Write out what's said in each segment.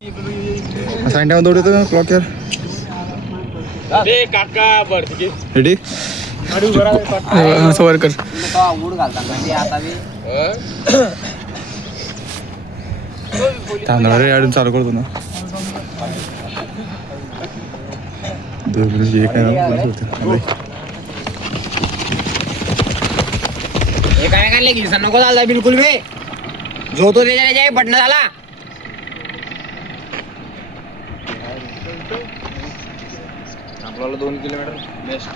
sign down दौड़े तो clock यार अरे काका बरती रेडी गाडी उभा राहा सवार कर तो उड घालता म्हणजे आता मी थांबणार रे अजून चालू करतो ना काय काढले की नको झाला बिलकुल बे जो तो त्याच्या पटना झाला आपल्याला 2 किलोमीटर बेस्ट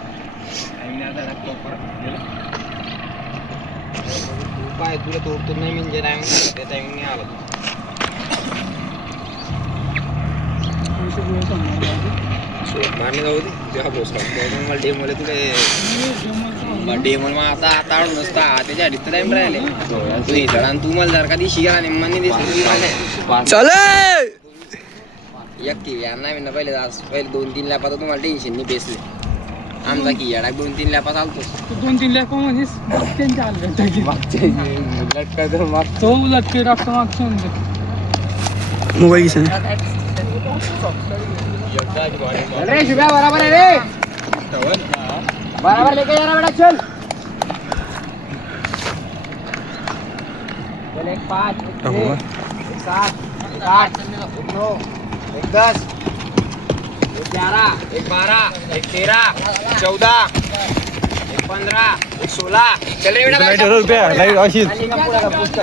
काय तुला तोडतो नाही म्हणजे टाइम त्या टाइमिंग नाही आला मारणे जाऊ दे तेव्हा पोस्ट मला डेमोले तुला डेमोल मग आता आता आडून नसता त्याच्या आधीच टाइम राहिले तू हे आणि तू मला जर का दिशी गेला नाही मनी दिसली चले एकटी यांना मी पहिले 2-3 लॅपात तुम्हाला टेन्शन नाही बेसले आमचा की येडा 2-3 लॅपा चालतो 2-3 लॅप म्हणजे त्यांच्या तो लटके टाकतो मागच्या मोबाईल किसन रे शुभ्या बराबर आहे रे बराबर लेके जा बेटा चल चल 1-5 1-7 1-8 1-9 1-10 1-11 1-12 1-13 1-14 1-15 1-16 चल रे बेटा लाईट अशीच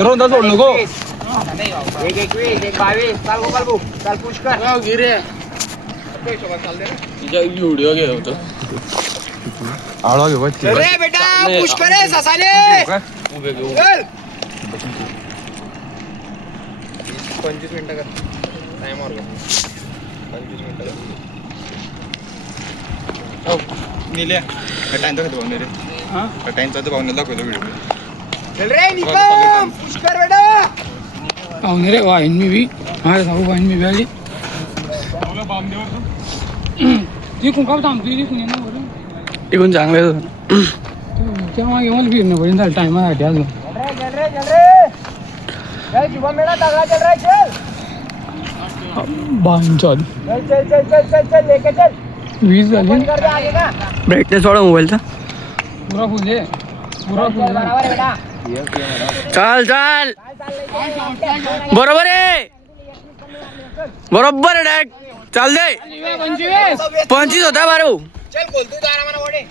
रोंदा सोड नको 1-21 1-22 चाल गो चाल पुश कर गिरे व्हिडिओ घे होतो आळा घे बच्चे रे बेटा पुश करे ससाले उभे घेऊ चल 25 मिनिटं कर टाइम वर 25 मिनिटं निल्या टाइम दाखवतो भाऊ रे हां टाइमचा तो भाऊ दाखवतो व्हिडिओ चल रे निकम पुश कर बेटा पाहुणे रे वाईन मी बी माझ्या भाऊ वाईन मी बी आली ती कुंकाव थांबतो ती ना बरं इकडून चांगलं तेव्हा घेऊन फिरणं पडेल झालं टायमासाठी अजून चल चल शुभम बेटा तगड़ा चल रहा है चल बाईन चालू चल लेके चल 20 झाली फोन कर दे आगे का ब्राईटनेस वाढव मोबाईलचा पुरा फुल आहे पुरा फुल बराबर बेटा चाल चाल बरोबर आहे बरोबर डॅक चाल दे 25 होता बारू चल बोल तू दारा मना ओढे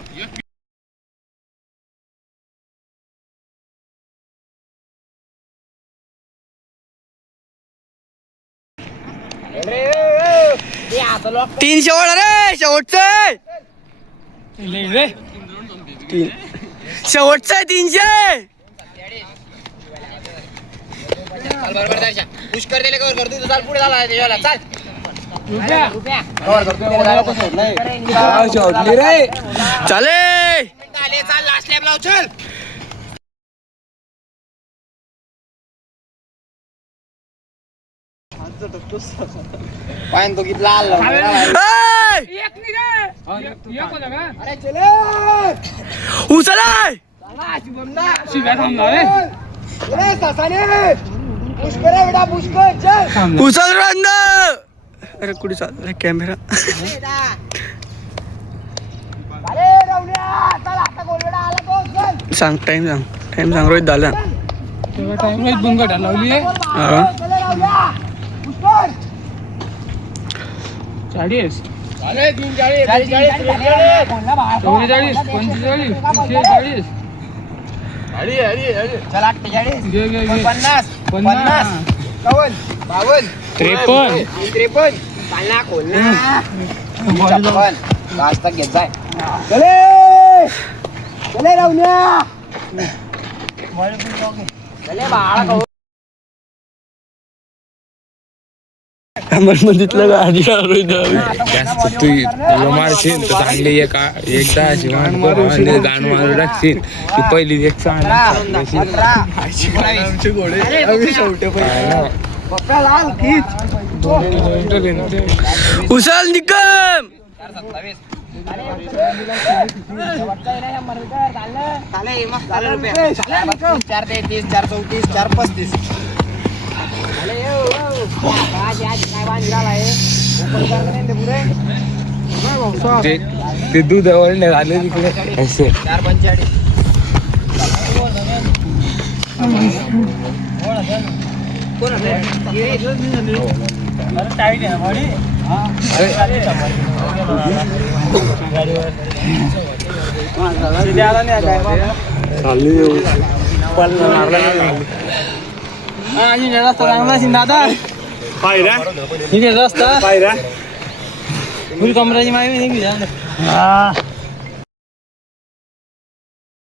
रे ते आता लॉक 300 वाढ रे शेवटचं रे शेवटचं आहे 300 चल बरोबर दर्शा पुश कर दिले कवर कर तू चाल पुढे झाला याला चल रुपया कवर कर तू त्याला शोधली रे चाले आले चाल लास्ट लॅब लाव चल पायन तो किती लाल एक नाही रे एक होता का अरे चले उचलाय शिव्या थांबला रे अरे ससाने पुश कर बेटा पुश कर चल उचल रंद अरे कुठे चाललाय कॅमेरा अरे रवल्या चल आता गोल बेटा आला तो चल सांग टाइम सांग रोहित झाला तेव्हा टाइम एक दोन गाड्या लावली आहे चले रवल्या पुश कर 40 अरे 40 44 45 चल 48 घे घे घे 50 50 52 53 पालना खोलना 56 लास्ट तक घेत जाय चले रवल्या चले बाळा मंदितलं गाडी तू मारशील तर चांगली एकदा अशी गाण मारू टाकशील ती पहिली एक उचल निकम 4 34 4 35 ते दूध वळणे झाले तिकडे असे रस्ता फुल कमराची माहिती